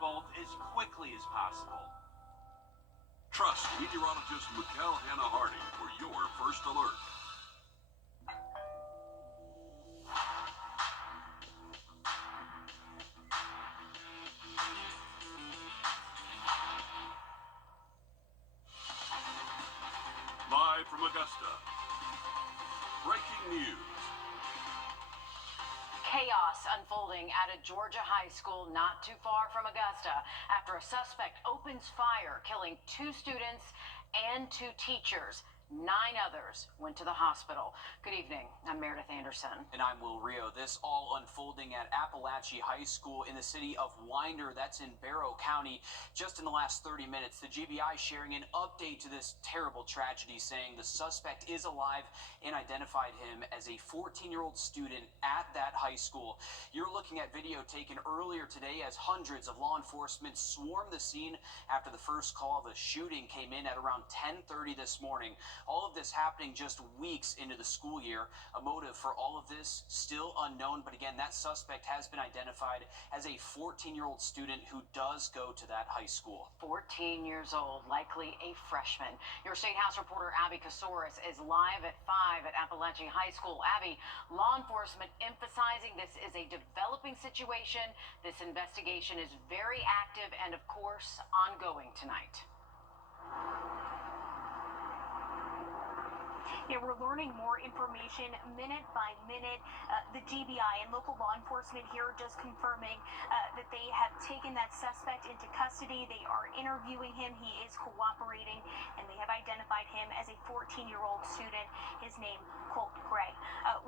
both as quickly as possible. Trust meteorologist Mikkel Hannah Harding for your first alert. Live from Augusta, breaking news. Chaos unfolding at a Georgia high school not too far from Augusta after a suspect opens fire, killing 2 students and 2 teachers. 9 others went to the hospital. Good evening. I'm Meredith Anderson. And I'm Will Rio. This all unfolding at Appalachia High School in the city of Winder. That's in Barrow County. Just in the last 30 minutes, the GBI sharing an update to this terrible tragedy, saying the suspect is alive and identified him as a 14-year-old student at that high school. You're looking at video taken earlier today as hundreds of law enforcement swarmed the scene after the first call of the shooting came in at around 10:30 this morning. All of this happening just weeks into the school year. A motive for all of this still unknown, but again, that suspect has been identified as a 14-year-old student who does go to that high school. 14 years old, likely a freshman. Your State House reporter Abby Casoris is live at 5 at Appalachia High School. Abby, law enforcement emphasizing this is a developing situation. This investigation is very active and, of course, ongoing tonight. Yeah, we're learning more information minute by minute. The GBI and local law enforcement here just confirming that they have taken that suspect into custody. They are interviewing him. He is cooperating, and they have identified him as a 14-year-old student. His name, Colt Gray.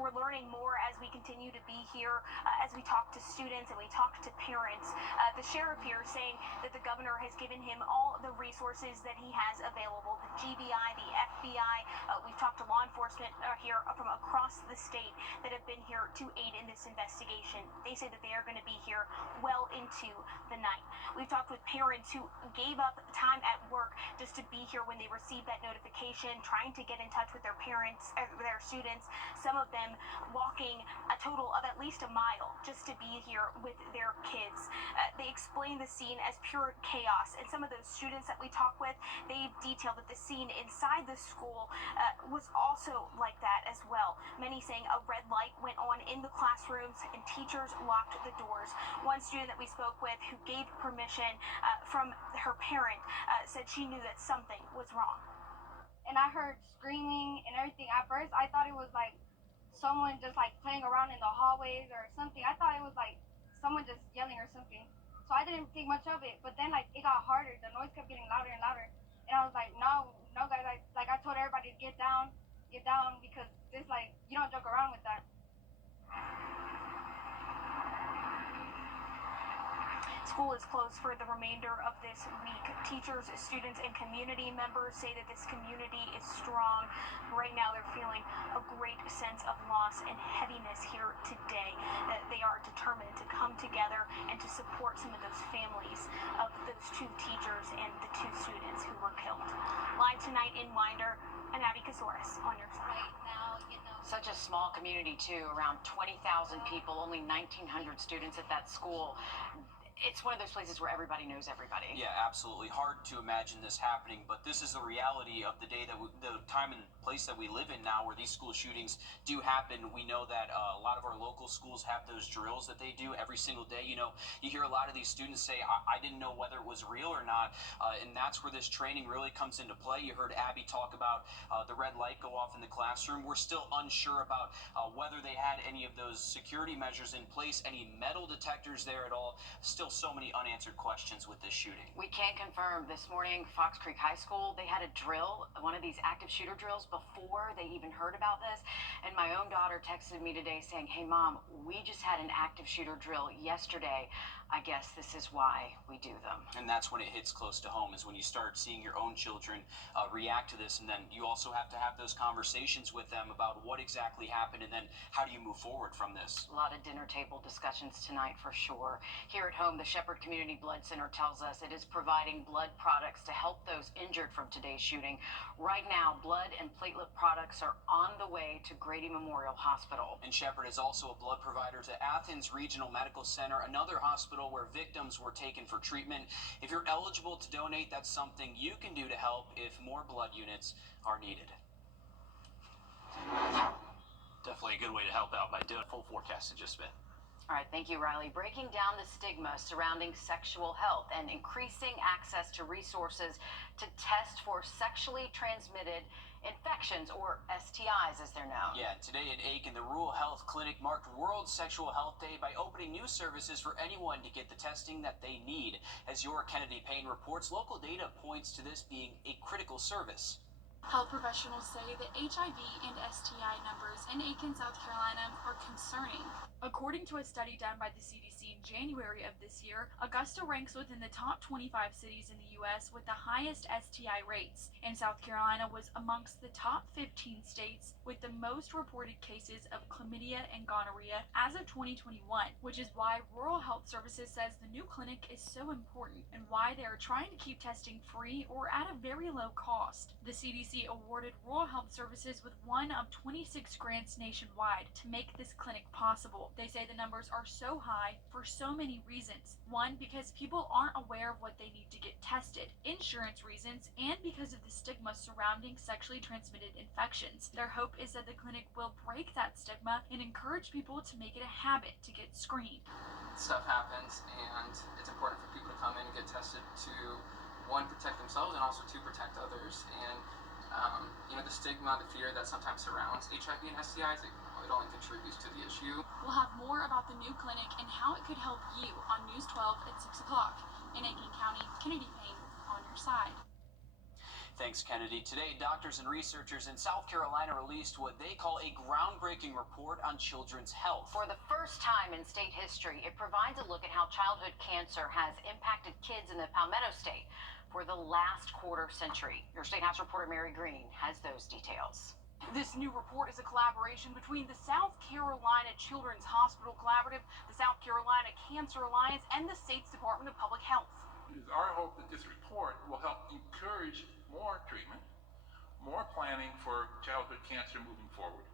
We're learning more as we continue to be here, as we talk to students and we talk to parents. The sheriff here saying that the governor has given him all the resources that he has available. The GBI, the FBI, we've talked to law enforcement here from across the state that have been here to aid in this investigation. They say that they are going to be here well into the night. We've talked with parents who gave up time at work just to be here when they received that notification, trying to get in touch with their parents, their students, some of them walking a total of at least a mile just to be here with their kids. They explain the scene as pure chaos, and some of those students that we talk with, they've detailed that the scene inside the school was also like that as well. Many saying a red light went on in the classrooms and teachers locked the doors. One student that we spoke with who gave permission from her parent said she knew that something was wrong. And I heard screaming and everything. At first, I thought it was like someone just like playing around in the hallways or something. I thought it was like someone just yelling or something. So I didn't think much of it. But then like it got harder. The noise kept getting louder and louder. And I was like, no guys, I told everybody to get down because it's like you don't joke around with that. School is closed for the remainder of this week. Teachers, students, and community members say that this community is strong. Right now, they're feeling a great sense of loss and heaviness here today. That they are determined to come together and to support some of those families of those 2 teachers and the 2 students who were killed. Live tonight in Winder, and Abby Casoris on your side. Right now, Such a small community, too. Around 20,000 people, only 1,900 students at that school. It's one of those places where everybody knows everybody. Yeah, absolutely. Hard to imagine this happening, but this is the reality of the day the time and place that we live in now, where these school shootings do happen. We know that a lot of our local schools have those drills that they do every single day. You know, you hear a lot of these students say, I didn't know whether it was real or not, and that's where this training really comes into play. You heard Abby talk about the red light go off in the classroom. We're still unsure about whether they had any of those security measures in place, any metal detectors there at all. Still so many unanswered questions with this shooting. We can confirm this morning, Fox Creek High School, they had a drill, one of these active shooter drills, before they even heard about this. And my own daughter texted me today saying, hey, Mom, we just had an active shooter drill yesterday. I guess this is why we do them. And that's when it hits close to home, is when you start seeing your own children react to this. And then you also have to have those conversations with them about what exactly happened, and then how do you move forward from this. A lot of dinner table discussions tonight for sure. Here at home, the Shepherd Community Blood Center tells us it is providing blood products to help those injured from today's shooting. Right now, blood and platelet products are on the way to Grady Memorial Hospital. And Shepherd is also a blood provider to Athens Regional Medical Center, another hospital hospital where victims were taken for treatment. If you're eligible to donate, that's something you can do to help if more blood units are needed. Definitely a good way to help out by doing a full forecast in just a bit. All right, thank you, Riley. Breaking down the stigma surrounding sexual health and increasing access to resources to test for sexually transmitted infections, or STIs as they're known. Yeah, today in Aiken, the Rural Health Clinic marked World Sexual Health Day by opening new services for anyone to get the testing that they need. As your Kennedy Payne reports, local data points to this being a critical service. Health professionals say that HIV and STI numbers in Aiken, South Carolina are concerning. According to a study done by the CDC in January of this year, Augusta ranks within the top 25 cities in the U.S. with the highest STI rates, and South Carolina was amongst the top 15 states with the most reported cases of chlamydia and gonorrhea as of 2021, which is why Rural Health Services says the new clinic is so important and why they are trying to keep testing free or at a very low cost. The CDC awarded Rural Health Services with one of 26 grants nationwide to make this clinic possible. They say the numbers are so high for so many reasons. One, because people aren't aware of what they need to get tested, insurance reasons, and because of the stigma surrounding sexually transmitted infections. Their hope is that the clinic will break that stigma and encourage people to make it a habit to get screened. Stuff happens, and it's important for people to come in and get tested to, one, protect themselves and also to protect others. And the stigma, the fear that sometimes surrounds HIV and STIs, it only contributes to the issue. We'll have more about the new clinic and how it could help you on News 12 at 6 o'clock. In Aiken County, Kennedy Payne, on your side. Thanks, Kennedy. Today, doctors and researchers in South Carolina released what they call a groundbreaking report on children's health. For the first time in state history, it provides a look at how childhood cancer has impacted kids in the Palmetto State for the last quarter century. Your State House reporter Mary Green has those details. This new report is a collaboration between the South Carolina Children's Hospital Collaborative, the South Carolina Cancer Alliance, and the state's Department of Public Health. It is our hope that this report will help encourage more treatment, more planning for childhood cancer moving forward,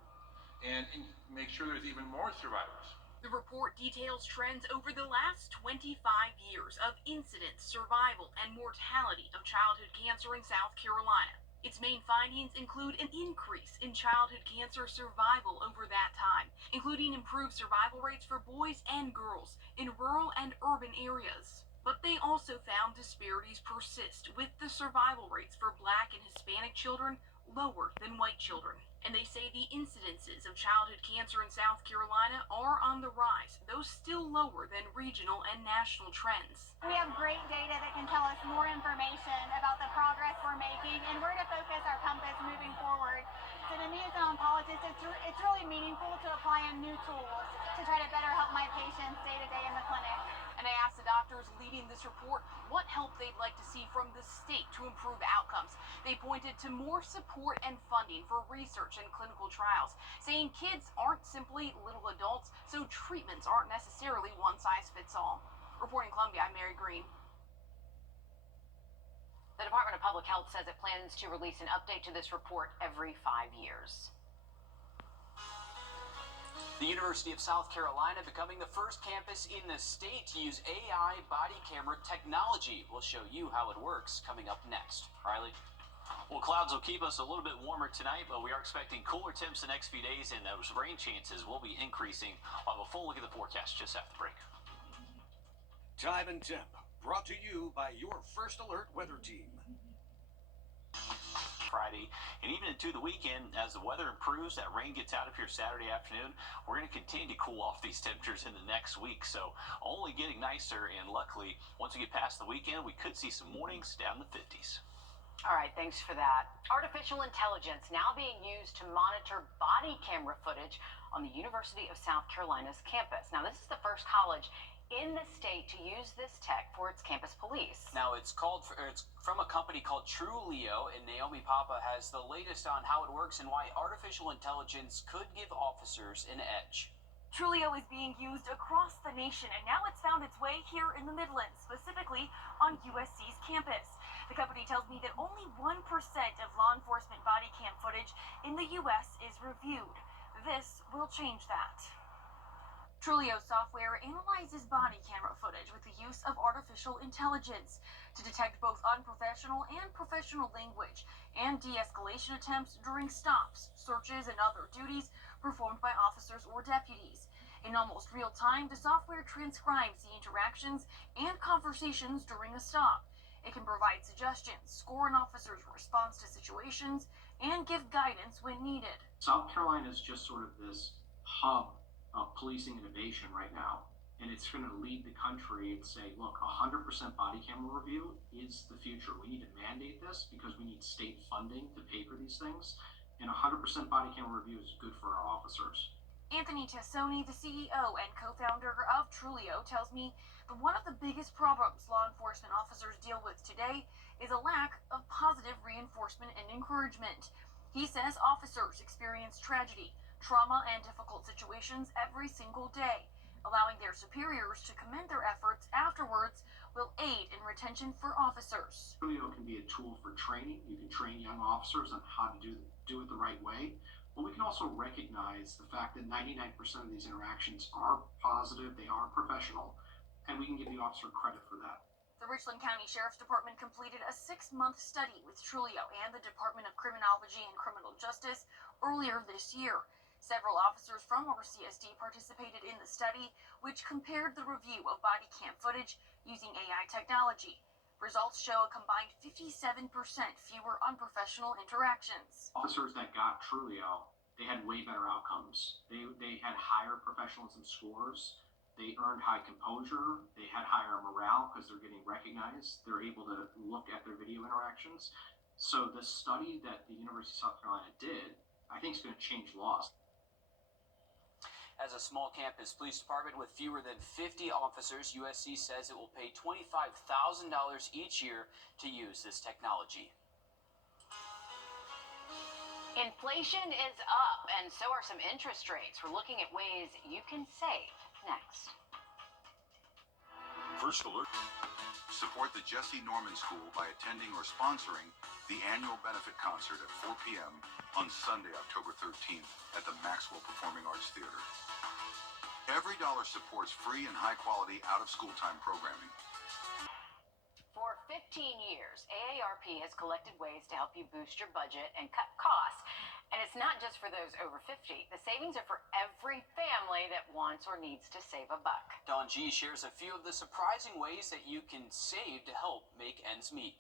and make sure there's even more survivors. The report details trends over the last 25 years of incidence, survival, and mortality of childhood cancer in South Carolina. Its main findings include an increase in childhood cancer survival over that time, including improved survival rates for boys and girls in rural and urban areas. But they also found disparities persist, with the survival rates for Black and Hispanic children lower than white children. And they say the incidences of childhood cancer in South Carolina are on the rise, though still lower than regional and national trends. We have great data that can tell us more information about the progress we're making, and we're to focus our compass moving forward. So to me as an oncologist, it's really meaningful to apply in new tools to try to better help my patients day to day in the clinic. And I asked the doctors leading this report what help they'd like to see from the state to improve outcomes. They pointed to more support and funding for research and clinical trials, saying kids aren't simply little adults, so treatments aren't necessarily one size fits all. Reporting Columbia, I'm Mary Green. The Department of Public Health says it plans to release an update to this report every 5 years. The University of South Carolina becoming the first campus in the state to use AI body camera technology. We'll show you how it works coming up next. Riley? Well, clouds will keep us a little bit warmer tonight, but we are expecting cooler temps the next few days, and those rain chances will be increasing. We'll have a full look at the forecast just after the break. Time and Temp, brought to you by your First Alert weather team. Friday and even into the weekend, as the weather improves, that rain gets out of here Saturday afternoon, we're going to continue to cool off these temperatures in the next week, so only getting nicer. And luckily, once we get past the weekend, we could see some mornings down in the 50s. All right, thanks for that. Artificial intelligence now being used to monitor body camera footage on the University of South Carolina's campus. Now, this is the first college in the state to use this tech for its campus police. Now, it's from a company called Trulio, and Naomi Papa has the latest on how it works and why artificial intelligence could give officers an edge. Trulio is being used across the nation, and now it's found its way here in the Midlands, specifically on USC's campus. The company tells me that only 1% of law enforcement body cam footage in the U.S. is reviewed. This will change that. Trulio software analyzes body camera footage with the use of artificial intelligence to detect both unprofessional and professional language and de-escalation attempts during stops, searches, and other duties performed by officers or deputies. In almost real time, the software transcribes the interactions and conversations during a stop. It can provide suggestions, score an officer's response to situations, and give guidance when needed. South Carolina is just sort of this hub of policing innovation right now, and it's going to lead the country and say, look, 100% body camera review is the future. We need to mandate this because we need state funding to pay for these things, and 100% body camera review is good for our officers. Anthony Tassoni, the CEO and co-founder of Trulio, tells me that one of the biggest problems law enforcement officers deal with today is a lack of positive reinforcement and encouragement. He says officers experience tragedy, trauma, and difficult situations every single day. Allowing their superiors to commend their efforts afterwards will aid in retention for officers. Trulio can be a tool for training. You can train young officers on how to do it the right way. But we can also recognize the fact that 99% of these interactions are positive, they are professional, and we can give the officer credit for that. The Richland County Sheriff's Department completed a 6-month study with Trulio and the Department of Criminology and Criminal Justice earlier this year. Several officers from RCSD participated in the study, which compared the review of body cam footage using AI technology. Results show a combined 57% fewer unprofessional interactions. Officers that got Trulio, they had way better outcomes. They had higher professionalism scores. They earned high composure. They had higher morale because they're getting recognized. They're able to look at their video interactions. So the study that the University of South Carolina did, I think is going to change laws. As a small campus police department with fewer than 50 officers, USC says it will pay $25,000 each year to use this technology. Inflation is up, and so are some interest rates. We're looking at ways you can save next. First Alert. Support the Jesse Norman School by attending or sponsoring the annual benefit concert at 4 p.m. on Sunday, October 13th at the Maxwell Performing Arts Theater. Every dollar supports free and high-quality out-of-school time programming. For 15 years, AARP has collected ways to help you boost your budget and cut costs. And it's not just for those over 50. The savings are for every family that wants or needs to save a buck. Don G shares a few of the surprising ways that you can save to help make ends meet.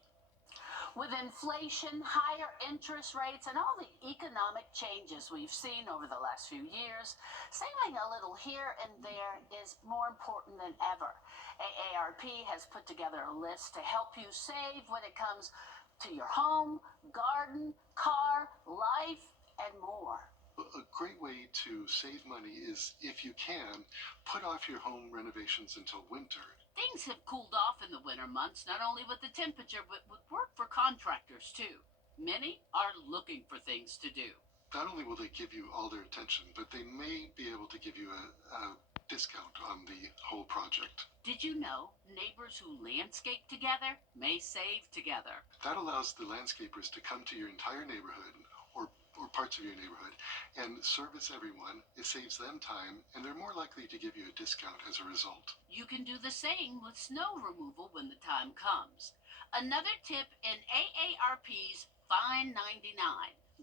With inflation, higher interest rates, and all the economic changes we've seen over the last few years, saving a little here and there is more important than ever. AARP has put together a list to help you save when it comes to your home, garden, car, life, and more. A great way to save money is, if you can, put off your home renovations until winter. Things have cooled off in the winter months, not only with the temperature, but with work for contractors, too. Many are looking for things to do. Not only will they give you all their attention, but they may be able to give you a discount on the whole project. Did you know neighbors who landscape together may save together? That allows the landscapers to come to your entire neighborhood, or parts of your neighborhood, and service everyone. It saves them time, and they're more likely to give you a discount as a result. You can do the same with snow removal when the time comes. Another tip in AARP's Fine 99.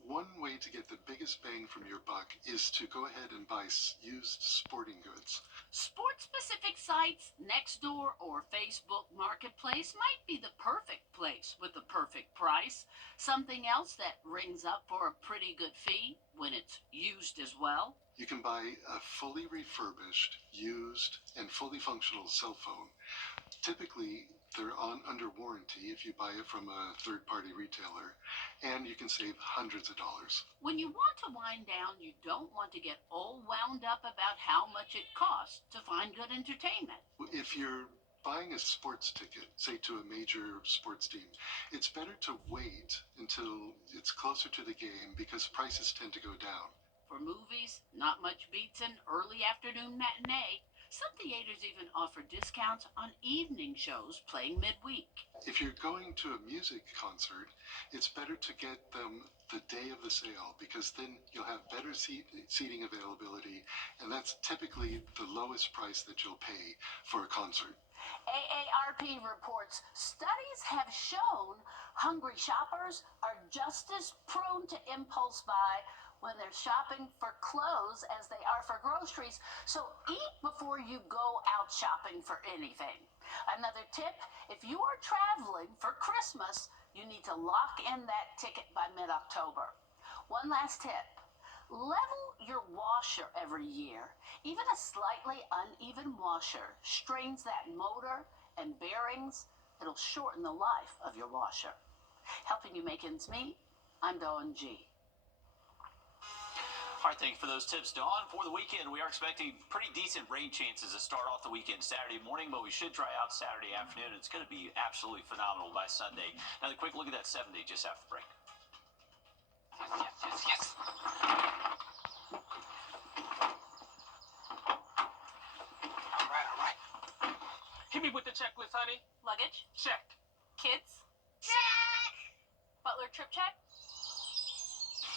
One way to get the biggest bang from your buck is to go ahead and buy used sporting goods. Sport-specific sites, Nextdoor or Facebook Marketplace might be the perfect place with the perfect price. Something else that rings up for a pretty good fee when it's used as well. You can buy a fully refurbished, used, and fully functional cell phone. Typically, they're under warranty if you buy it from a third-party retailer, and you can save hundreds of dollars. When you want to wind down, you don't want to get all wound up about how much it costs to find good entertainment. If you're buying a sports ticket, say to a major sports team, it's better to wait until it's closer to the game because prices tend to go down. For movies, not much beats an early afternoon matinee. Some theaters even offer discounts on evening shows playing midweek. If you're going to a music concert, it's better to get them the day of the sale because then you'll have better seating availability, and that's typically the lowest price that you'll pay for a concert. AARP reports studies have shown hungry shoppers are just as prone to impulse buy when they're shopping for clothes as they are for groceries. So eat before you go out shopping for anything. Another tip, if you are traveling for Christmas, you need to lock in that ticket by mid-October. One last tip, level your washer every year. Even a slightly uneven washer strains that motor and bearings. It'll shorten the life of your washer. Helping you make ends meet, I'm Dawn G. All right, thank you for those tips, Dawn. For the weekend, we are expecting pretty decent rain chances to start off the weekend Saturday morning, but we should dry out Saturday afternoon. It's going to be absolutely phenomenal by Sunday. Now, a quick look at that 7-day just after the break. Yes. All right. Hit me with the checklist, honey. Luggage? Check. Kids? Check! Butler trip check?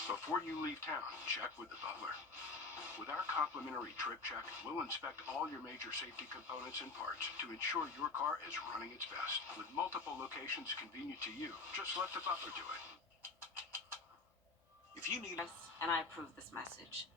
Before you leave town, check with the butler. With our complimentary trip check, we'll inspect all your major safety components and parts to ensure your car is running its best. With multiple locations convenient to you, just let the butler do it. If you need us, and I approve this message.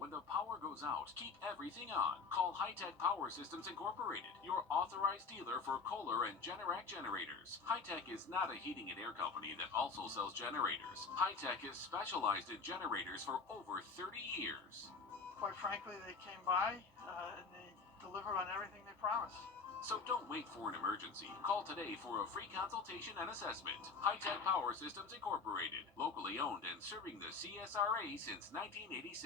When the power goes out, keep everything on. Call High Tech Power Systems Incorporated, your authorized dealer for Kohler and Generac generators. High Tech is not a heating and air company that also sells generators. High Tech is specialized in generators for over 30 years. Quite frankly, they came by and they delivered on everything they promised. So don't wait for an emergency. Call today for a free consultation and assessment. High Tech Power Systems Incorporated, locally owned and serving the CSRA since 1986.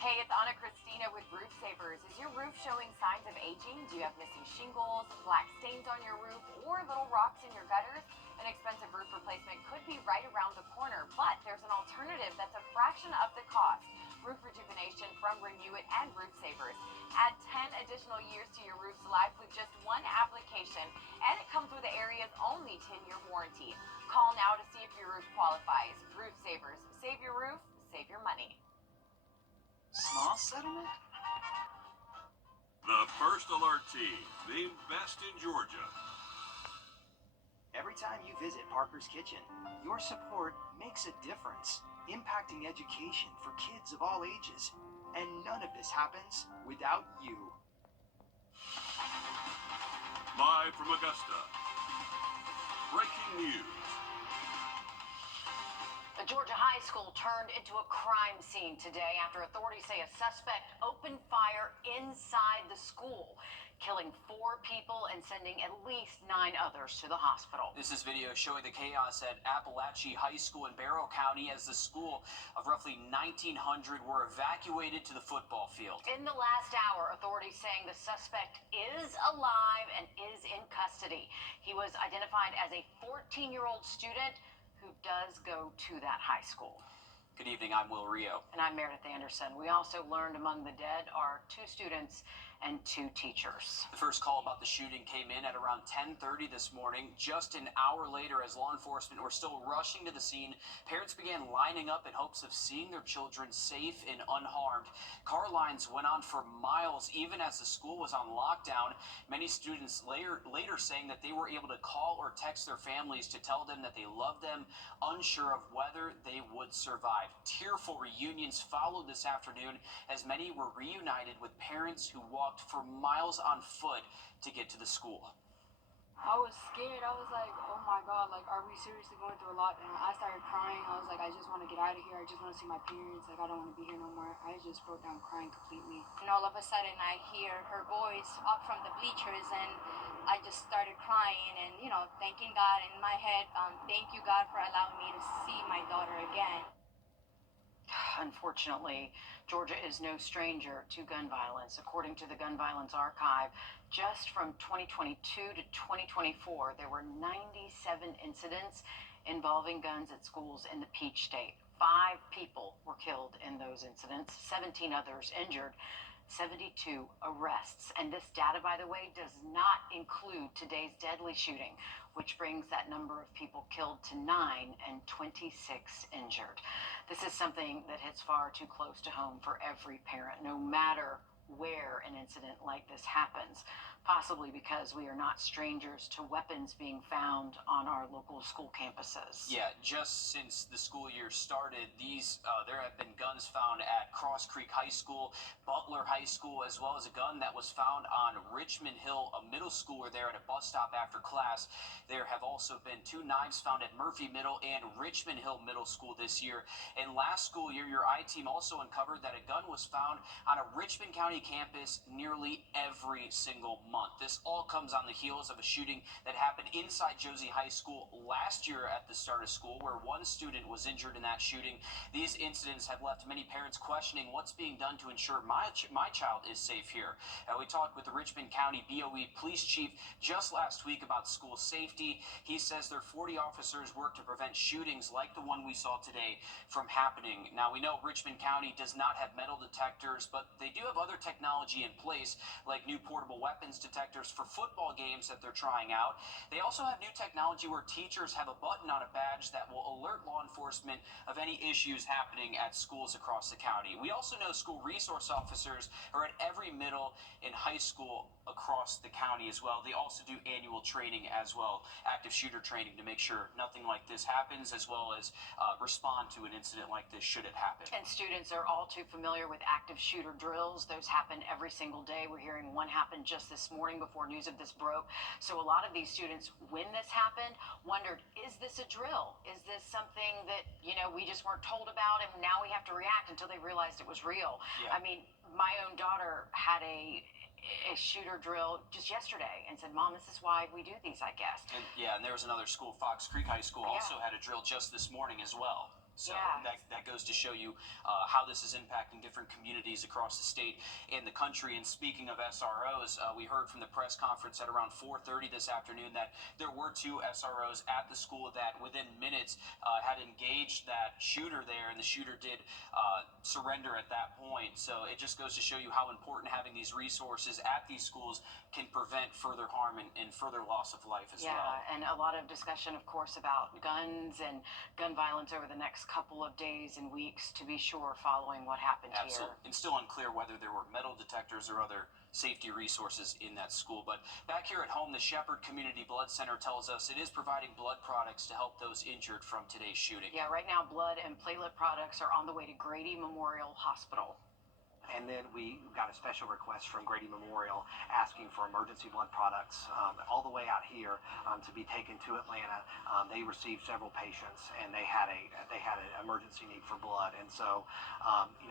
Hey, it's Anna Christina with Roof Savers. Is your roof showing signs of aging? Do you have missing shingles, black stains on your roof, or little rocks in your gutters? An expensive roof replacement could be right around the corner, but there's an alternative that's a fraction of the cost. Roof rejuvenation from Renew It and Roof Savers. Add 10 additional years to your roof's life with just one application, and it comes with the area's only 10-year warranty. Call now to see if your roof qualifies. Roof Savers. Save your roof, save your money. small settlement? The First Alert Team, named best in Georgia. Every time you visit Parker's Kitchen, your support makes a difference, impacting education for kids of all ages. And none of this happens without you. Live from Augusta. Breaking news. A Georgia high school turned into a crime scene today after authorities say a suspect opened fire inside the school, killing 4 people and sending at least 9 others to the hospital. This is video showing the chaos at Appalachia High School in Barrow County as the school of roughly 1,900 were evacuated to the football field. In the last hour, authorities saying the suspect is alive and is in custody. He was identified as a 14-year-old student who does go to that high school. Good evening, I'm Will Rio. And I'm Meredith Anderson. We also learned among the dead are 2 students and 2 teachers. The first call about the shooting came in at around 10:30 this morning. Just an hour later, as law enforcement were still rushing to the scene, parents began lining up in hopes of seeing their children safe and unharmed. Car lines went on for miles, even as the school was on lockdown. Many students later saying that they were able to call or text their families to tell them that they loved them, unsure of whether they would survive. Tearful reunions followed this afternoon as many were reunited with parents who walked for miles on foot to get to the school. I was was scared. I was like, oh my God, like, are we seriously going through a lot? And I started crying. I was like, I just want to get out of here. I just want to see my parents. Like, I don't want to be here no more. I just broke down crying completely. And all of a sudden, I hear her voice up from the bleachers, and I just started crying and, thanking God in my head. Thank you, God, for allowing me to see my daughter again. Unfortunately, Georgia is no stranger to gun violence. According to the Gun Violence Archive, just from 2022 to 2024, there were 97 incidents involving guns at schools in the Peach State. 5 people were killed in those incidents, 17 others injured, 72 arrests. And this data, by the way, does not include today's deadly shooting, which brings that number of people killed to 9 and 26 injured. This is something that hits far too close to home for every parent, no matter where an incident like this happens, possibly because we are not strangers to weapons being found on our local school campuses. Yeah, just since the school year started, there have been guns found at Cross Creek High School, Butler High School, as well as a gun that was found on Richmond Hill, a middle schooler there at a bus stop after class. There have also been 2 knives found at Murphy Middle and Richmond Hill Middle School this year. And last school year, your I-team also uncovered that a gun was found on a Richmond County campus nearly every single month. This all comes on the heels of a shooting that happened inside Josie High School last year at the start of school, where 1 student was injured in that shooting. These incidents have left many parents questioning what's being done to ensure my child is safe here. We talked with the Richmond County BOE police chief just last week about school safety. He says their 40 officers work to prevent shootings like the one we saw today from happening. Now, we know Richmond County does not have metal detectors, but they do have other technology in place, like new portable weapons detectors for football games that they're trying out. They also have new technology where teachers have a button on a badge that will alert law enforcement of any issues happening at schools across the county. We also know school resource officers are at every middle and high school across the county as well. They also do annual training as well, active shooter training, to make sure nothing like this happens, as well as respond to an incident like this should it happen. And students are all too familiar with active shooter drills. Those happen every single day. We're hearing one happened just this morning before news of this broke. So a lot of these students, when this happened, wondered, is this a drill? Is this something that, we just weren't told about, and now we have to react until they realized it was real? Yeah. I mean, my own daughter had a shooter drill just yesterday and said, Mom, this is why we do these, I guess. And there was another school, Fox Creek High School, also had a drill just this morning as well. So that goes to show you how this is impacting different communities across the state and the country. And speaking of SROs, we heard from the press conference at around 4:30 this afternoon that there were 2 SROs at the school that within minutes had engaged that shooter there, and the shooter did surrender at that point. So it just goes to show you how important having these resources at these schools can prevent further harm and further loss of life as well. Yeah, and a lot of discussion, of course, about guns and gun violence over the next couple of days and weeks, to be sure, following what happened Absolutely. And still unclear whether there were metal detectors or other safety resources in that school. But back here at home, the Shepherd Community Blood Center tells us it is providing blood products to help those injured from today's shooting. Yeah, right now blood and platelet products are on the way to Grady Memorial Hospital. And then we got a special request from Grady Memorial asking for emergency blood products all the way out here to be taken to Atlanta. They received several patients, and they had an emergency need for blood. And so,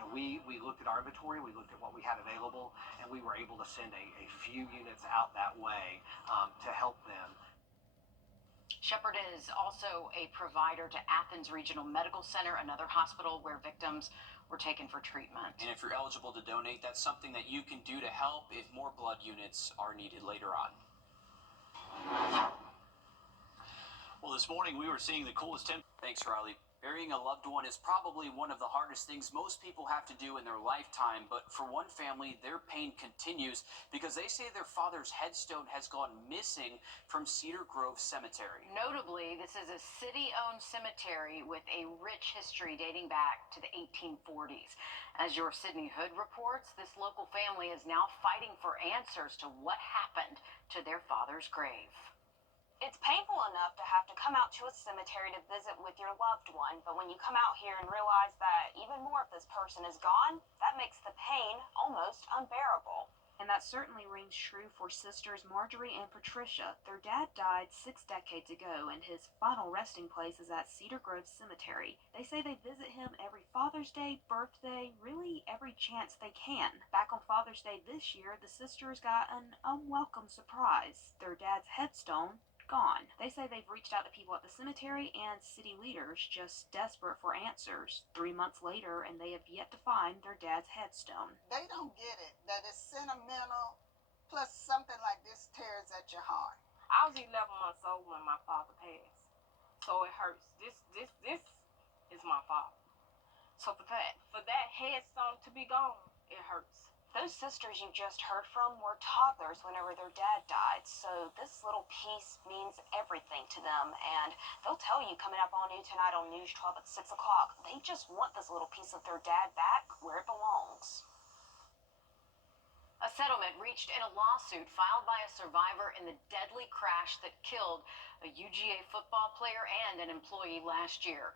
we looked at our inventory, we looked at what we had available, and we were able to send a few units out that way to help them. Shepherd is also a provider to Athens Regional Medical Center, another hospital where victims were taken for treatment. And if you're eligible to donate, that's something that you can do to help if more blood units are needed later on. Well, this morning we were seeing the coolest Thanks, Riley. Burying a loved one is probably one of the hardest things most people have to do in their lifetime, but for one family, their pain continues because they say their father's headstone has gone missing from Cedar Grove Cemetery. Notably, this is a city-owned cemetery with a rich history dating back to the 1840s. As your Sydney Hood reports, this local family is now fighting for answers to what happened to their father's grave. It's painful enough to have to come out to a cemetery to visit with your loved one, but when you come out here and realize that even more of this person is gone, that makes the pain almost unbearable. And that certainly rings true for sisters Marjorie and Patricia. Their dad died 6 decades ago, and his final resting place is at Cedar Grove Cemetery. They say they visit him every Father's Day, birthday, really every chance they can. Back on Father's Day this year, the sisters got an unwelcome surprise. Their dad's headstone gone. They say they've reached out to people at the cemetery and city leaders, just desperate for answers. 3 months later, and they have yet to find their dad's headstone. They don't get it, that it's sentimental, plus something like this tears at your heart. I was 11 months old when my father passed, so it hurts. This is my father. So for that headstone to be gone, it hurts. Those sisters you just heard from were toddlers whenever their dad died, so this little piece means everything to them, and they'll tell you coming up on you tonight on News 12 at 6 o'clock. They just want this little piece of their dad back where it belongs. A settlement reached in a lawsuit filed by a survivor in the deadly crash that killed a UGA football player and an employee last year.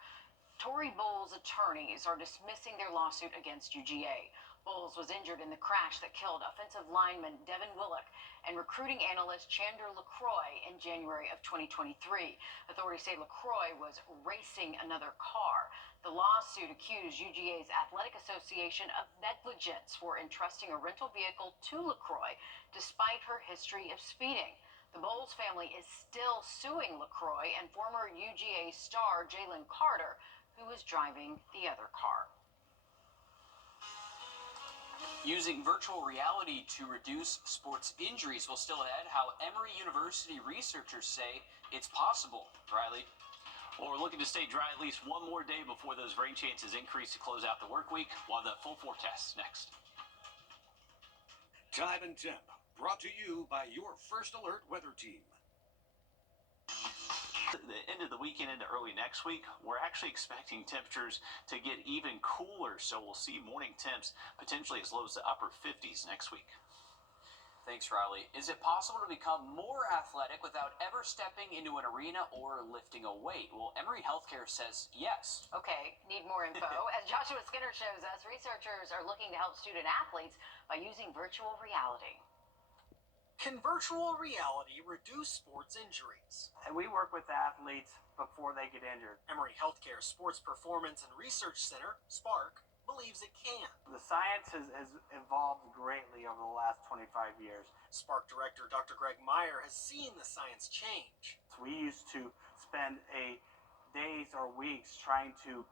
Tory Bowles' attorneys are dismissing their lawsuit against UGA. Bowles was injured in the crash that killed offensive lineman Devin Willock and recruiting analyst Chandler LaCroix in January of 2023. Authorities say LaCroix was racing another car. The lawsuit accused UGA's Athletic Association of negligence for entrusting a rental vehicle to LaCroix despite her history of speeding. The Bowles family is still suing LaCroix and former UGA star Jalen Carter, who was driving the other car. Using virtual reality to reduce sports injuries will still ahead. How Emory University researchers say it's possible. Riley? Well, we're looking to stay dry at least one more day before those rain chances increase to close out the work week. We'll have that full forecast next. Time and Temp, brought to you by your First Alert weather team. The end of the weekend into early next week, we're actually expecting temperatures to get even cooler, so we'll see morning temps potentially as low as the upper 50s next week. Thanks, Riley. Is it possible to become more athletic without ever stepping into an arena or lifting a weight? Well, Emory Healthcare says yes. Okay, need more info. As Joshua Skinner shows us, researchers are looking to help student athletes by using virtual reality. Can virtual reality reduce sports injuries? And we work with athletes before they get injured. Emory Healthcare Sports Performance and Research Center, SPARC, believes it can. The science has evolved greatly over the last 25 years. SPARC Director Dr. Greg Meyer has seen the science change. We used to spend days or weeks trying to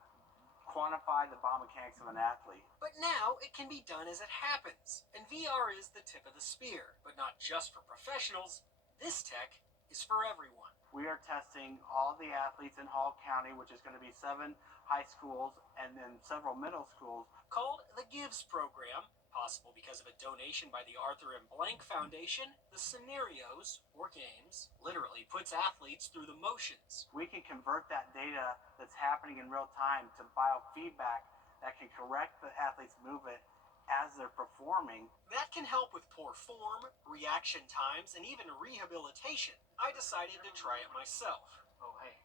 quantify the biomechanics of an athlete. But now it can be done as it happens, and VR is the tip of the spear. But not just for professionals, this tech is for everyone. We are testing all the athletes in Hall County, which is going to be 7 high schools and then several middle schools. Called the GIVES program, possible because of a donation by the Arthur M. Blank Foundation, the scenarios, or games, literally puts athletes through the motions. We can convert that data that's happening in real time to biofeedback that can correct the athlete's movement as they're performing. That can help with poor form, reaction times, and even rehabilitation. I decided to try it myself. Oh, hey.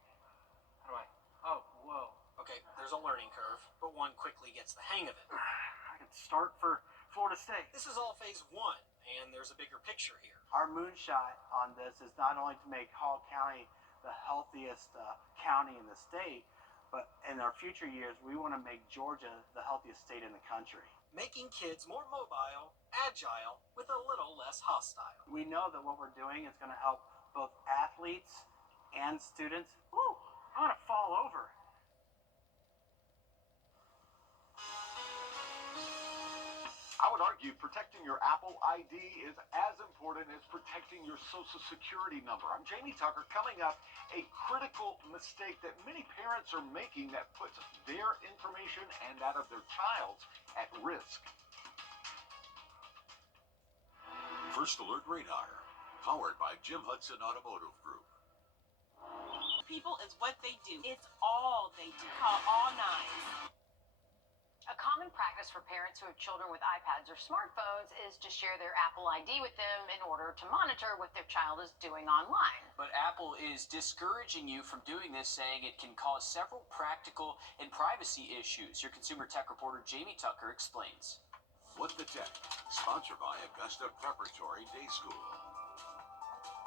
How do I? Oh, whoa. Okay, there's a learning curve, but one quickly gets the hang of it. I can start for Florida State. This is all phase 1, and there's a bigger picture here. Our moonshot on this is not only to make Hall County the healthiest county in the state, but in our future years, we want to make Georgia the healthiest state in the country. Making kids more mobile, agile, with a little less hostile. We know that what we're doing is going to help both athletes and students. Woo! I'm going to fall over. I would argue protecting your Apple ID is as important as protecting your Social Security number. I'm Jamie Tucker. Coming up, a critical mistake that many parents are making that puts their information and that of their child's at risk. First Alert Radar, powered by Jim Hudson Automotive Group. People is what they do. It's all they do. Call all 9. A common practice for parents who have children with iPads or smartphones is to share their Apple ID with them in order to monitor what their child is doing online. But Apple is discouraging you from doing this, saying it can cause several practical and privacy issues. Your consumer tech reporter Jamie Tucker explains. What the Tech, sponsored by Augusta Preparatory Day School.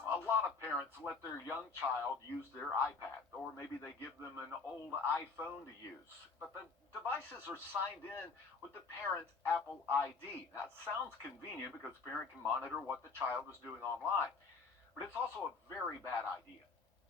A lot of parents let their young child use their iPad, or maybe they give them an old iPhone to use. But the devices are signed in with the parent's Apple ID. That sounds convenient because the parent can monitor what the child is doing online. But it's also a very bad idea.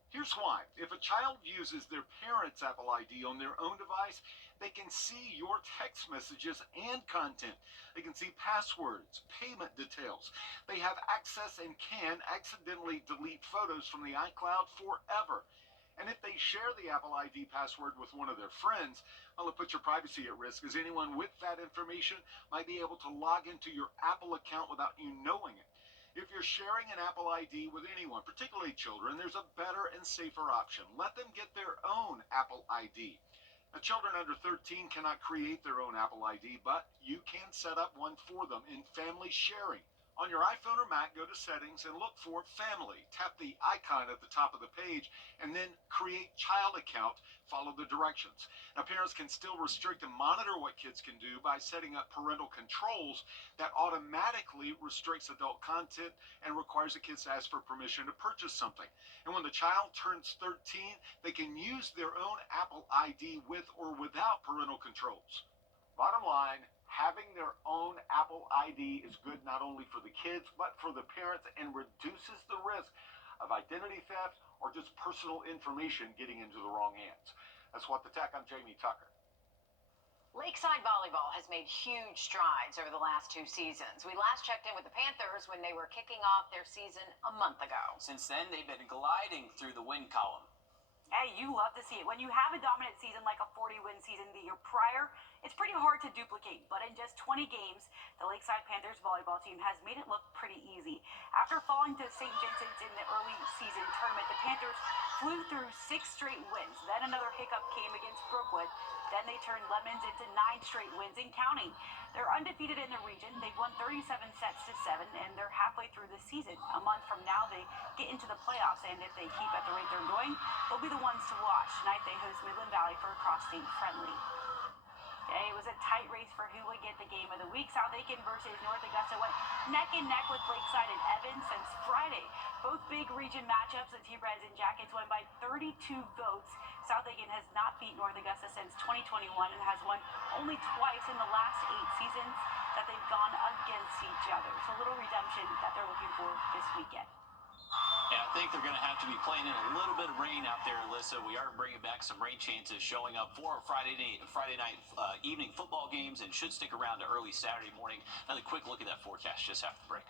Here's why. If a child uses their parent's Apple ID on their own device, they can see your text messages and content. They can see passwords, payment details. They have access and can accidentally delete photos from the iCloud forever. And if they share the Apple ID password with one of their friends, well, it puts your privacy at risk, as anyone with that information might be able to log into your Apple account without you knowing it. If you're sharing an Apple ID with anyone, particularly children, there's a better and safer option. Let them get their own Apple ID. Now, children under 13 cannot create their own Apple ID, but you can set up one for them in family sharing. On your iPhone or Mac, go to Settings and look for Family. Tap the icon at the top of the page and then Create Child Account. Follow the directions. Now, parents can still restrict and monitor what kids can do by setting up parental controls that automatically restricts adult content and requires the kids to ask for permission to purchase something. And when the child turns 13, they can use their own Apple ID with or without parental controls. Bottom line, having their own Apple ID is good not only for the kids, but for the parents, and reduces the risk of identity theft or just personal information getting into the wrong hands. That's What the Tech. I'm Jamie Tucker. Lakeside Volleyball has made huge strides over the last 2 seasons. We last checked in with the Panthers when they were kicking off their season a month ago. Since then, they've been gliding through the win column. Hey, you love to see it. When you have a dominant season like a 40-win season the year prior, it's pretty hard to duplicate. But in just 20 games, the Lakeside Panthers volleyball team has made it look pretty easy. After falling to St. Vincent's in the early season tournament, the Panthers flew through 6 straight wins. Then another hiccup came against Brookwood. Then they turned lemons into 9 straight wins and counting. They're undefeated in the region. They've won 37 sets to 7, and they're halfway through the season. A month from now, they get into the playoffs, and if they keep at the rate they're going, they'll be the ones to watch. Tonight, they host Midland Valley for a cross-state friendly. Okay, it was a tight race for who would get the game of the week. South Aiken versus North Augusta went neck and neck with Lakeside and Evans since Friday. Both big region matchups, the T-Reds and Jackets won by 32 votes. South Aiken has not beat North Augusta since 2021 and has won only twice in the last 8 seasons that they've gone against each other. So a little redemption that they're looking for this weekend. And I think they're going to have to be playing in a little bit of rain out there, Alyssa. We are bringing back some rain chances showing up for Friday night evening football games, and should stick around to early Saturday morning. Another quick look at that forecast just after the break.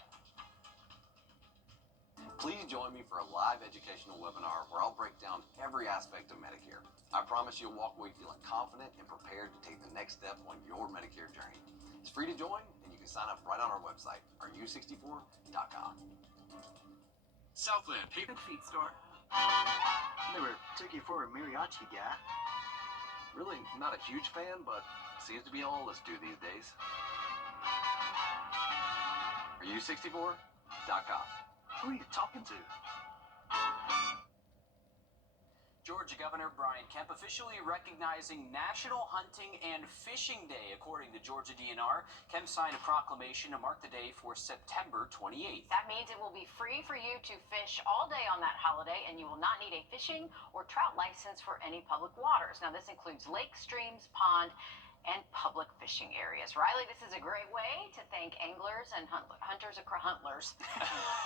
Please join me for a live educational webinar where I'll break down every aspect of Medicare. I promise you'll walk away feeling confident and prepared to take the next step on your Medicare journey. It's free to join, and you can sign up right on our website, ru64.com. Southland Paper Feed Store. Never took you for a mariachi guy. Really not a huge fan, but seems to be all let's do these days. ru64.com. Who are you talking to? Georgia Governor Brian Kemp officially recognizing National Hunting and Fishing Day. According to Georgia DNR, Kemp signed a proclamation to mark the day for September 28th. That means it will be free for you to fish all day on that holiday, and you will not need a fishing or trout license for any public waters. Now, this includes lakes, streams, pond, and public fishing areas. Riley, this is a great way to thank anglers and hunters across the state.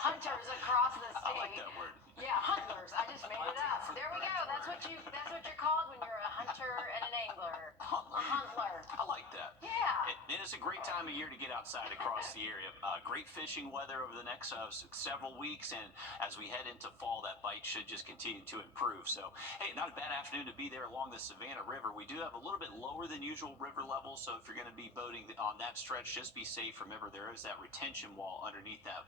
I like that word. Yeah, huntlers. I just made it up. There we go. That's what you're called when you're a hunter and an angler. A huntler. I like that. Yeah. And it's a great time of year to get outside across the area. Great fishing weather over the next several weeks, and as we head into fall, that bite should just continue to improve. So, hey, not a bad afternoon to be there along the Savannah River. We do have a little bit lower than usual river level, so if you're going to be boating on that stretch, just be safe. Remember, there is that retention wall underneath that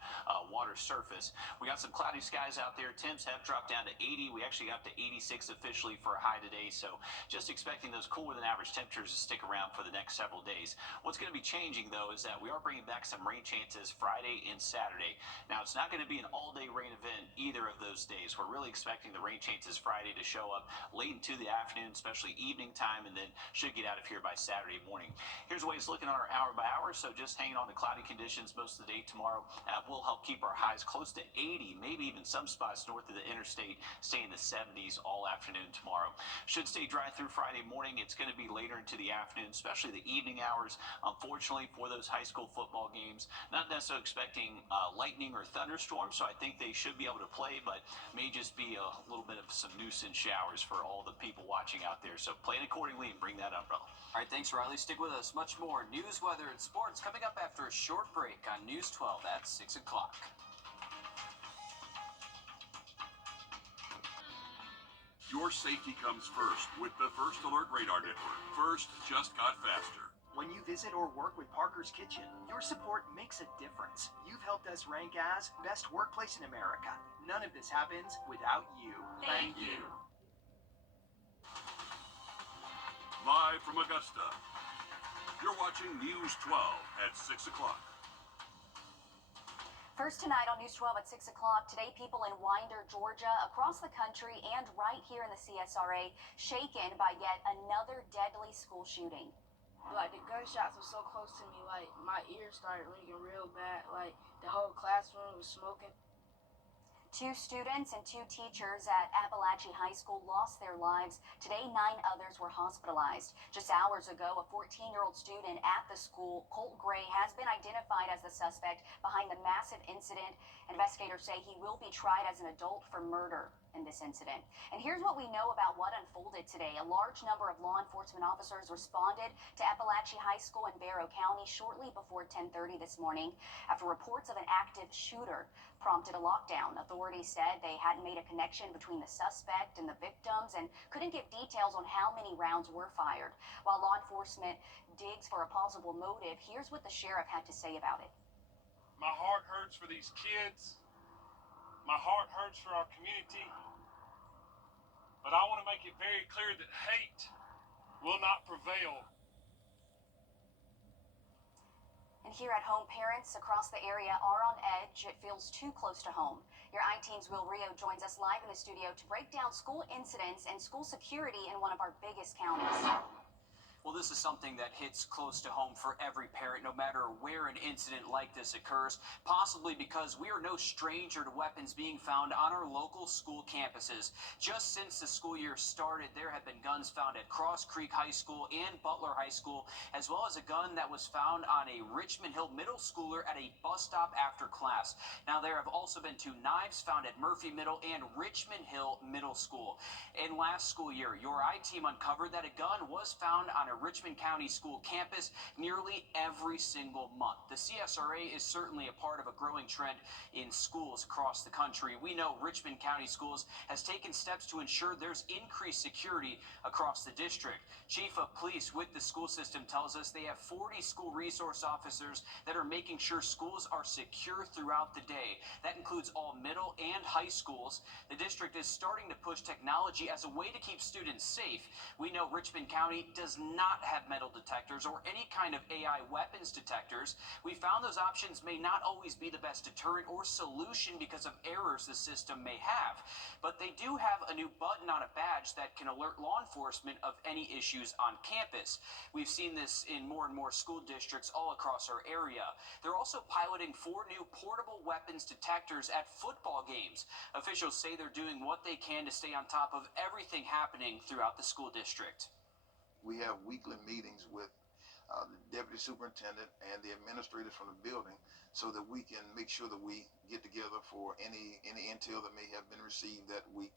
water surface. We got some cloudy skies out there. Temps have dropped down to 80. We actually got to 86 officially for a high today, so just expecting those cooler than average temperatures to stick around for the next several days. What's going to going to be changing, though, is that we are bringing back some rain chances Friday and Saturday. Now, it's not going to be an all-day rain event either of those days. We're really expecting the rain chances Friday to show up late into the afternoon, especially evening time, and then should get out of here by Saturday morning. Here's the way it's looking on our hour by hour, so just hanging on to cloudy conditions most of the day tomorrow will help keep our highs close to 80, maybe even some spots north of the interstate stay in the 70s all afternoon tomorrow. Should stay dry through Friday morning. It's going to be later into the afternoon, especially the evening hours. Unfortunately, for those high school football games, not necessarily expecting lightning or thunderstorms, so I think they should be able to play, but may just be a little bit of some nuisance showers for all the people watching out there. So plan accordingly and bring that umbrella. All right, thanks, Riley. Stick with us. Much more news, weather, and sports coming up after a short break on News 12 at 6 o'clock. Your safety comes first with the First Alert Radar Network. First just got faster. When you visit or work with Parker's Kitchen, your support makes a difference. You've helped us rank as best workplace in America. None of this happens without you. Thank you. Live from Augusta, you're watching News 12 at 6 o'clock. First tonight on News 12 at 6 o'clock, today people in Winder, Georgia, across the country, and right here in the CSRA, shaken by yet another deadly school shooting. Like, the gunshots were so close to me, like, my ears started ringing real bad. Like, the whole classroom was smoking. 2 students and 2 teachers at Appalachia High School lost their lives. Today, 9 others were hospitalized. Just hours ago, a 14-year-old student at the school, Colt Gray, has been identified as the suspect behind the massive incident. Investigators say he will be tried as an adult for murder in this incident. And here's what we know about what unfolded today. A large number of law enforcement officers responded to Appalachia High School in Barrow County shortly before 10:30 this morning after reports of an active shooter prompted a lockdown. Authorities said they hadn't made a connection between the suspect and the victims and couldn't give details on how many rounds were fired. While law enforcement digs for a possible motive, here's what the sheriff had to say about it. My heart hurts for these kids. My heart hurts for our community. But I want to make it very clear that hate will not prevail. And here at home, parents across the area are on edge. It feels too close to home. Your I-Team's Will Rio joins us live in the studio to break down school incidents and school security in one of our biggest counties. Well, this is something that hits close to home for every parent, no matter where an incident like this occurs, possibly because we are no stranger to weapons being found on our local school campuses. Just since the school year started, there have been guns found at Cross Creek High School and Butler High School, as well as a gun that was found on a Richmond Hill middle schooler at a bus stop after class. Now, there have also been 2 knives found at Murphy Middle and Richmond Hill Middle School. And last school year, your I-Team uncovered that a gun was found on a Richmond County school campus nearly every single month. The CSRA is certainly a part of a growing trend in schools across the country. We know Richmond County Schools has taken steps to ensure there's increased security across the district. Chief of Police with the school system tells us they have 40 school resource officers that are making sure schools are secure throughout the day. That includes all middle and high schools. The district is starting to push technology as a way to keep students safe. We know Richmond County does not have metal detectors or any kind of AI weapons detectors. We found those options may not always be the best deterrent or solution because of errors the system may have, but they do have a new button on a badge that can alert law enforcement of any issues on campus. We've seen this in more and more school districts all across our area. They're also piloting 4 new portable weapons detectors at football games. Officials say they're doing what they can to stay on top of everything happening throughout the school district. We have weekly meetings with the deputy superintendent and the administrators from the building so that we can make sure that we get together for any intel that may have been received that week.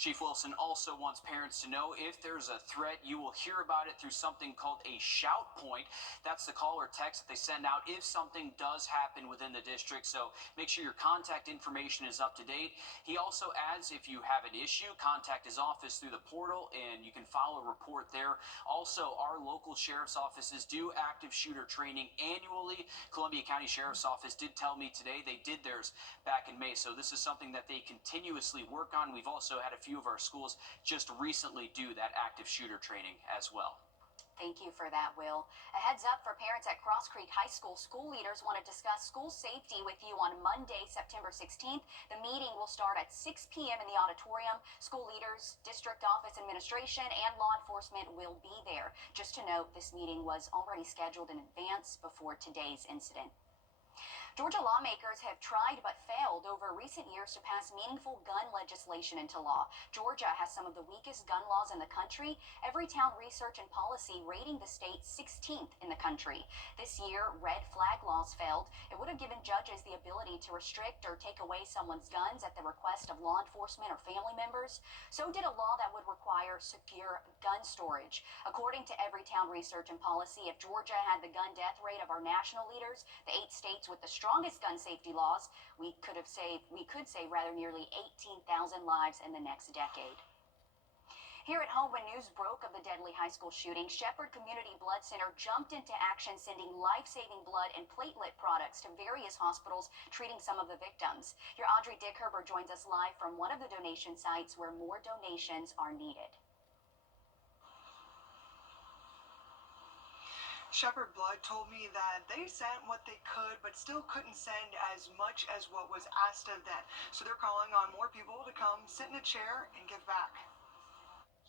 Chief Wilson also wants parents to know if there's a threat, you will hear about it through something called a shout point. That's the call or text that they send out if something does happen within the district. So make sure your contact information is up to date. He also adds if you have an issue, contact his office through the portal and you can file a report there. Also, our local sheriff's offices do active shooter training annually. Columbia County Sheriff's Office did tell me today they did theirs back in May. So this is something that they continuously work on. We've also had a few of our schools just recently do that active shooter training as well. Thank you for that, Will. A heads up for parents at Cross Creek High School. School leaders want to discuss school safety with you on Monday, September 16th. The meeting will start at 6 p.m. in the auditorium. School leaders, district office administration, and law enforcement will be there. Just to note, this meeting was already scheduled in advance before today's incident. Georgia lawmakers have tried but failed over recent years to pass meaningful gun legislation into law. Georgia has some of the weakest gun laws in the country. Everytown Research and Policy rating the state 16th in the country. This year, red flag laws failed. It would have given judges the ability to restrict or take away someone's guns at the request of law enforcement or family members. So did a law that would require secure gun storage. According to Everytown Research and Policy, if Georgia had the gun death rate of our national leaders, the 8 states with the strongest gun safety laws, we could save rather nearly 18,000 lives in the next decade. Here at home, when news broke of the deadly high school shooting, Shepherd Community Blood Center jumped into action, sending life-saving blood and platelet products to various hospitals treating some of the victims. Your Audrey Dickherber joins us live from one of the donation sites where more donations are needed. Shepherd Blood told me that they sent what they could, but still couldn't send as much as what was asked of them. So they're calling on more people to come sit in a chair and give back.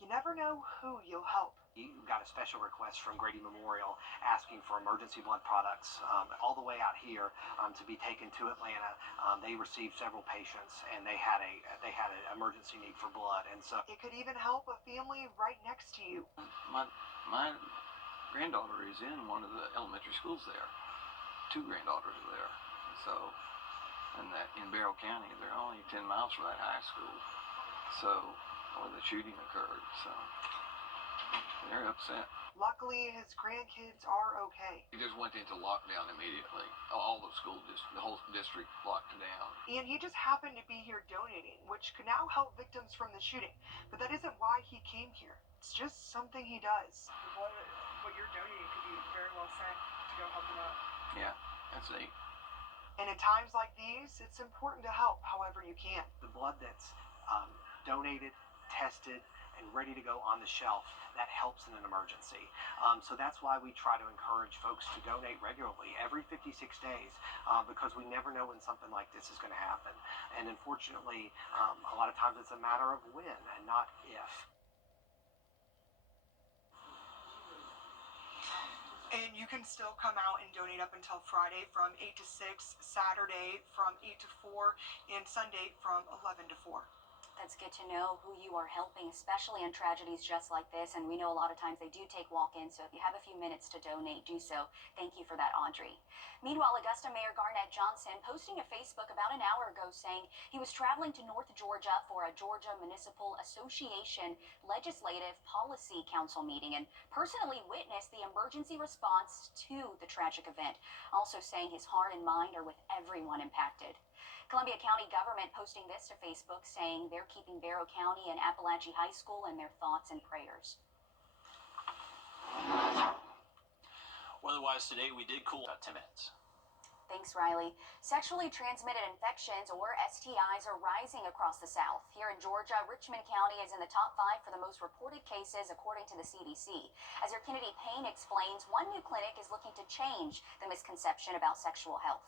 You never know who you'll help. You got a special request from Grady Memorial asking for emergency blood products all the way out here to be taken to Atlanta. They received several patients, and they had an emergency need for blood, and so it could even help a family right next to you. My granddaughter is in one of the elementary schools there. 2 granddaughters are there. So, and that in Barrow County, they're only 10 miles from that high school. So, where the shooting occurred. So, they're upset. Luckily, his grandkids are okay. He just went into lockdown immediately. All the schools, the whole district locked down. And he just happened to be here donating, which could now help victims from the shooting. But that isn't why he came here. It's just something he does. What you're donating could be very well sent to go help them out. Yeah, that's neat. And in times like these, it's important to help however you can. the blood that's donated, tested, and ready to go on the shelf, that helps in an emergency. So that's why we try to encourage folks to donate regularly, every 56 days, because we never know when something like this is going to happen. And unfortunately, a lot of times it's a matter of when and not if. And you can still come out and donate up until Friday from 8 to 6, Saturday from 8 to 4, and Sunday from 11 to 4. That's good to know who you are helping, especially in tragedies just like this. And we know a lot of times they do take walk-ins, so if you have a few minutes to donate, do so. Thank you for that, Audrey. Meanwhile, Augusta Mayor Garnett Johnson posting to Facebook about an hour ago saying he was traveling to North Georgia for a Georgia Municipal Association Legislative Policy Council meeting and personally witnessed the emergency response to the tragic event. Also saying his heart and mind are with everyone impacted. Columbia County government posting this to Facebook saying they're keeping Barrow County and Appalachia High School in their thoughts and prayers. Weather-wise today, we did cool about 10 minutes. Thanks, Riley. Sexually transmitted infections, or STIs, are rising across the South. Here in Georgia, Richmond County is in the top 5 for the most reported cases, according to the CDC. As your Kennedy Payne explains, one new clinic is looking to change the misconception about sexual health.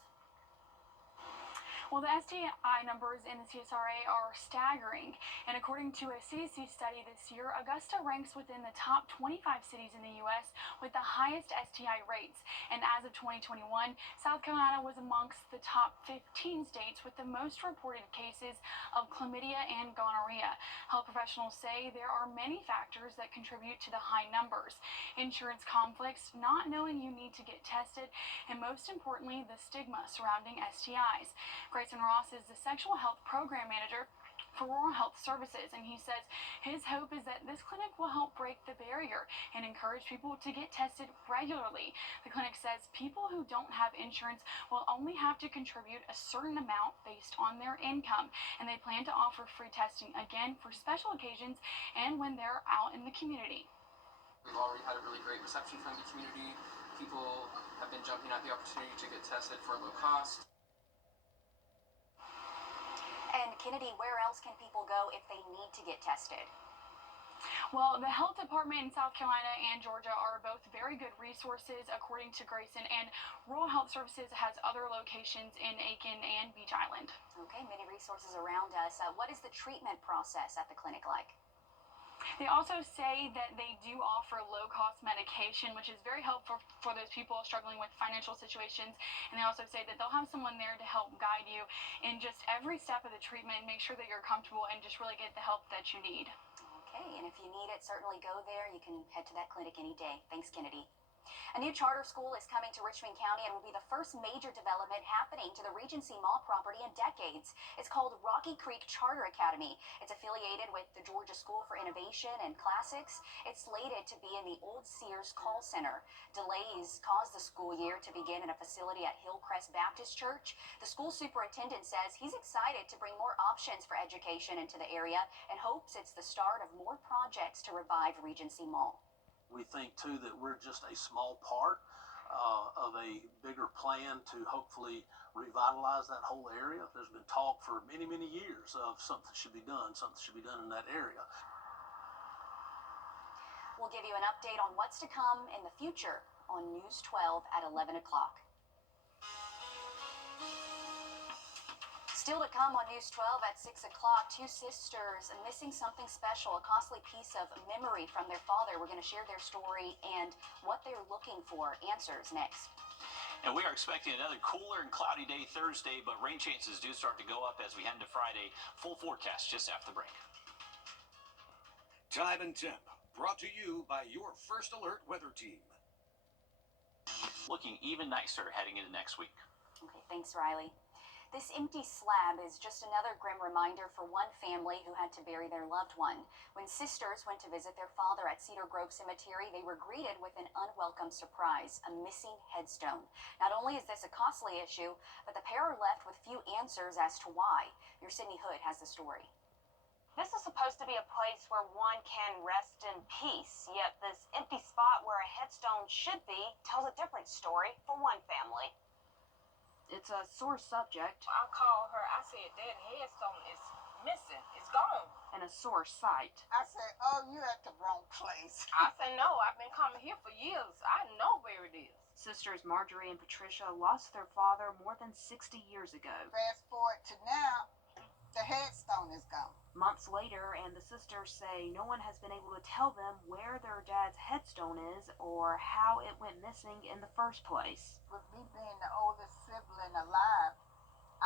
Well, the STI numbers in the CSRA are staggering, and according to a CDC study this year, Augusta ranks within the top 25 cities in the U.S. with the highest STI rates. And as of 2021, South Carolina was amongst the top 15 states with the most reported cases of chlamydia and gonorrhea. Health professionals say there are many factors that contribute to the high numbers: insurance conflicts, not knowing you need to get tested, and most importantly, the stigma surrounding STIs. Grayson Ross is the Sexual Health Program Manager for Rural Health Services, and he says his hope is that this clinic will help break the barrier and encourage people to get tested regularly. The clinic says people who don't have insurance will only have to contribute a certain amount based on their income, and they plan to offer free testing again for special occasions and when they're out in the community. We've already had a really great reception from the community. People have been jumping at the opportunity to get tested for low cost. And Kennedy, where else can people go if they need to get tested? Well, the health department in South Carolina and Georgia are both very good resources, according to Grayson, and Rural Health Services has other locations in Aiken and Beach Island. Okay, many resources around us. What is the treatment process at the clinic like? They also say that they do offer low-cost medication, which is very helpful for those people struggling with financial situations. And they also say that they'll have someone there to help guide you in just every step of the treatment, make sure that you're comfortable, and just really get the help that you need. Okay, and if you need it, certainly go there. You can head to that clinic any day. Thanks, Kennedy. A new charter school is coming to Richmond County and will be the first major development happening to the Regency Mall property in decades. It's called Rocky Creek Charter Academy. It's affiliated with the Georgia School for Innovation and Classics. It's slated to be in the old Sears Call Center. Delays caused the school year to begin in a facility at Hillcrest Baptist Church. The school superintendent says he's excited to bring more options for education into the area and hopes it's the start of more projects to revive Regency Mall. We think, too, that we're just a small part of a bigger plan to hopefully revitalize that whole area. There's been talk for many, many years of something should be done in that area. We'll give you an update on what's to come in the future on News 12 at 11 o'clock. Still to come on News 12 at 6 o'clock, two sisters missing something special, a costly piece of memory from their father. We're going to share their story and what they're looking for. Answers next. And we are expecting another cooler and cloudy day Thursday, but rain chances do start to go up as we head into Friday. Full forecast just after the break. Time and Temp, brought to you by your First Alert weather team. Looking even nicer heading into next week. Okay, thanks, Riley. This empty slab is just another grim reminder for one family who had to bury their loved one. When sisters went to visit their father at Cedar Grove Cemetery, they were greeted with an unwelcome surprise, a missing headstone. Not only is this a costly issue, but the pair are left with few answers as to why. Your Sydney Hood has the story. This is supposed to be a place where one can rest in peace, yet this empty spot where a headstone should be tells a different story for one family. It's a sore subject. I called her. I said, that headstone is missing. It's gone. And a sore sight. I said, oh, you're at the wrong place. I said, no, I've been coming here for years. I know where it is. Sisters Marjorie and Patricia lost their father more than 60 years ago. Fast forward to now, the headstone is gone. Months later, and the sisters say no one has been able to tell them where their dad's headstone is or how it went missing in the first place. With me being the oldest sibling alive,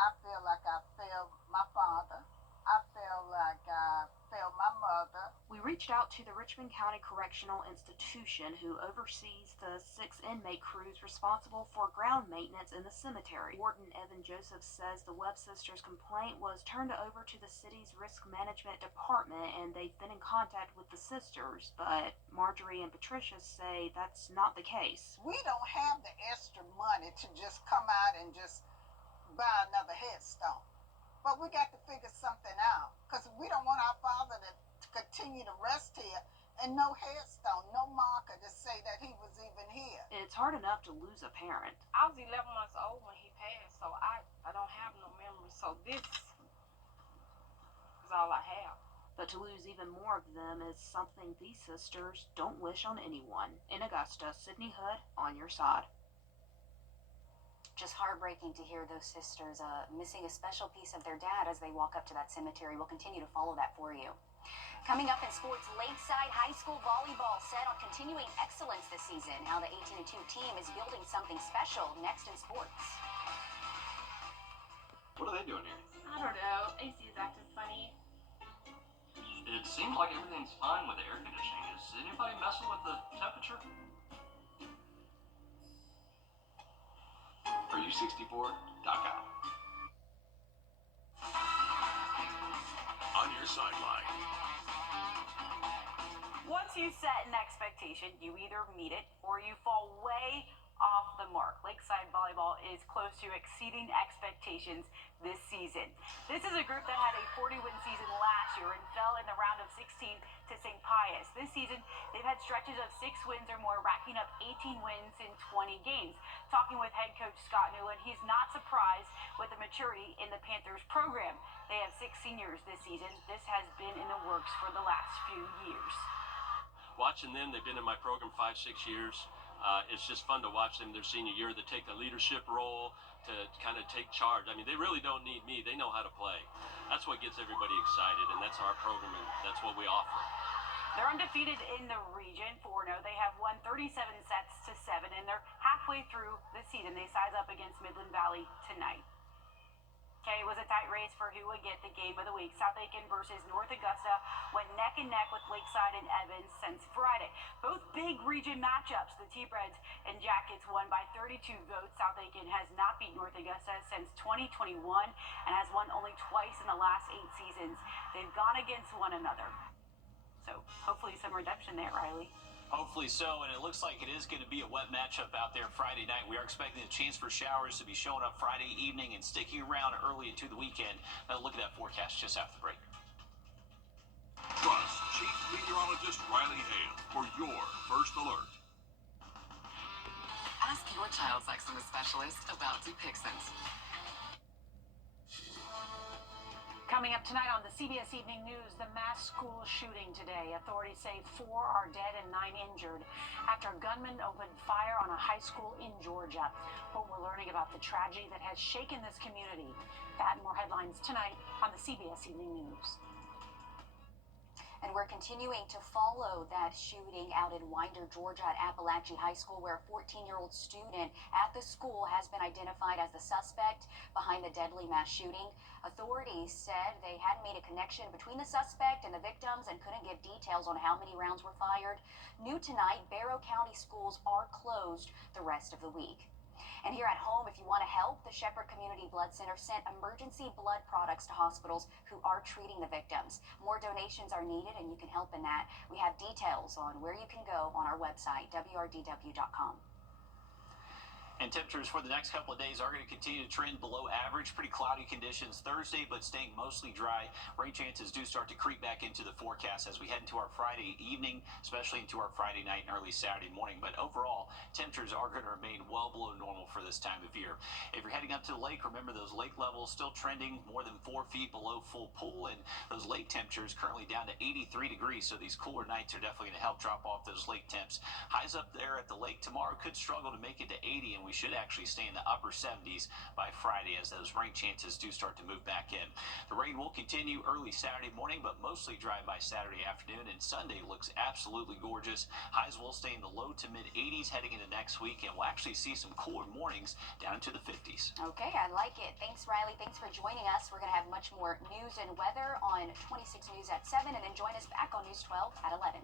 I feel like I failed my father. I feel like I failed my mother. We reached out to the Richmond County Correctional Institution, who oversees the 6 inmate crews responsible for ground maintenance in the cemetery. Warden Evan Joseph says the Webb sisters' complaint was turned over to the city's risk management department, and they've been in contact with the sisters, but Marjorie and Patricia say that's not the case. We don't have the extra money to just come out and just buy another headstone. But we got to figure something out, because we don't want our father to continue to rest here and no headstone, no marker to say that he was even here. It's hard enough to lose a parent. I was 11 months old when he passed, so I don't have no memory. So this is all I have. But to lose even more of them is something these sisters don't wish on anyone. In Augusta, Sydney Hood, on your side. Just heartbreaking to hear those sisters missing a special piece of their dad as they walk up to that cemetery. We'll continue to follow that for you. Coming up in sports, Lakeside High School volleyball set on continuing excellence this season. How the 18-2 team is building something special next in sports. What are they doing here? I don't know. AC is acting funny. It seems like everything's fine with the air conditioning. Is anybody messing with the temperature? Are you 64.com? On your sideline. Once you set an expectation, you either meet it or you fall way off the mark. Lakeside Volleyball is close to exceeding expectations this season. This is a group that had a 40-win season last year and fell fell in the round of 16 to St. Pius. This season, they've had stretches of 6 wins or more, racking up 18 wins in 20 games. Talking with head coach Scott Newland, he's not surprised with the maturity in the Panthers program. They have 6 seniors this season. This has been in the works for the last few years. Watching them, they've been in my program 5-6 years. It's just fun to watch them their senior year. They take a leadership role to kind of take charge. I mean, they really don't need me. They know how to play. That's what gets everybody excited, and that's our program, and that's what we offer. They're undefeated in the region, 4-0. They have won 37 sets to 7, and they're halfway through the season. They size up against Midland Valley tonight. Okay, it was a tight race for who would get the game of the week. South Aiken versus North Augusta went neck and neck with Lakeside and Evans since Friday. Both big region matchups. The T-Breads and Jackets won by 32 votes. South Aiken has not beat North Augusta since 2021 and has won only twice in the last 8 seasons. They've gone against one another. So hopefully some redemption there, Riley. Hopefully so, and it looks like it is going to be a wet matchup out there Friday night. We are expecting a chance for showers to be showing up Friday evening and sticking around early into the weekend. Now look at that forecast just after the break. Trust Chief Meteorologist Riley Hale for your first alert. Ask your child's eczema specialist about Dupixent. Coming up tonight on the CBS Evening News, the mass school shooting today. Authorities say 4 are dead and 9 injured after a gunman opened fire on a high school in Georgia. What we're learning about the tragedy that has shaken this community. That and more headlines tonight on the CBS Evening News. And we're continuing to follow that shooting out in Winder, Georgia at Appalachia High School, where a 14-year-old student at the school has been identified as the suspect behind the deadly mass shooting. Authorities said they hadn't made a connection between the suspect and the victims and couldn't give details on how many rounds were fired. New tonight, Barrow County schools are closed the rest of the week. And here at home, if you want to help, the Shepherd Community Blood Center sent emergency blood products to hospitals who are treating the victims. More donations are needed, and you can help in that. We have details on where you can go on our website, wrdw.com. And temperatures for the next couple of days are going to continue to trend below average. Pretty cloudy conditions Thursday, but staying mostly dry. Rain chances do start to creep back into the forecast as we head into our Friday evening, especially into our Friday night and early Saturday morning. But overall, temperatures are going to remain well below normal for this time of year. If you're heading up to the lake, remember those lake levels still trending more than 4 feet below full pool, and those lake temperatures currently down to 83 degrees. So these cooler nights are definitely going to help drop off those lake temps. Highs up there at the lake tomorrow could struggle to make it to 80, and we should actually stay in the upper 70s by Friday as those rain chances do start to move back in. The rain will continue early Saturday morning, but mostly dry by Saturday afternoon, and Sunday looks absolutely gorgeous. Highs will stay in the low to mid 80s heading into next week, and we'll actually see some cooler mornings down into the 50s. Okay, I like it. Thanks, Riley. Thanks for joining us. We're going to have much more news and weather on 26 News at 7, and then join us back on News 12 at 11.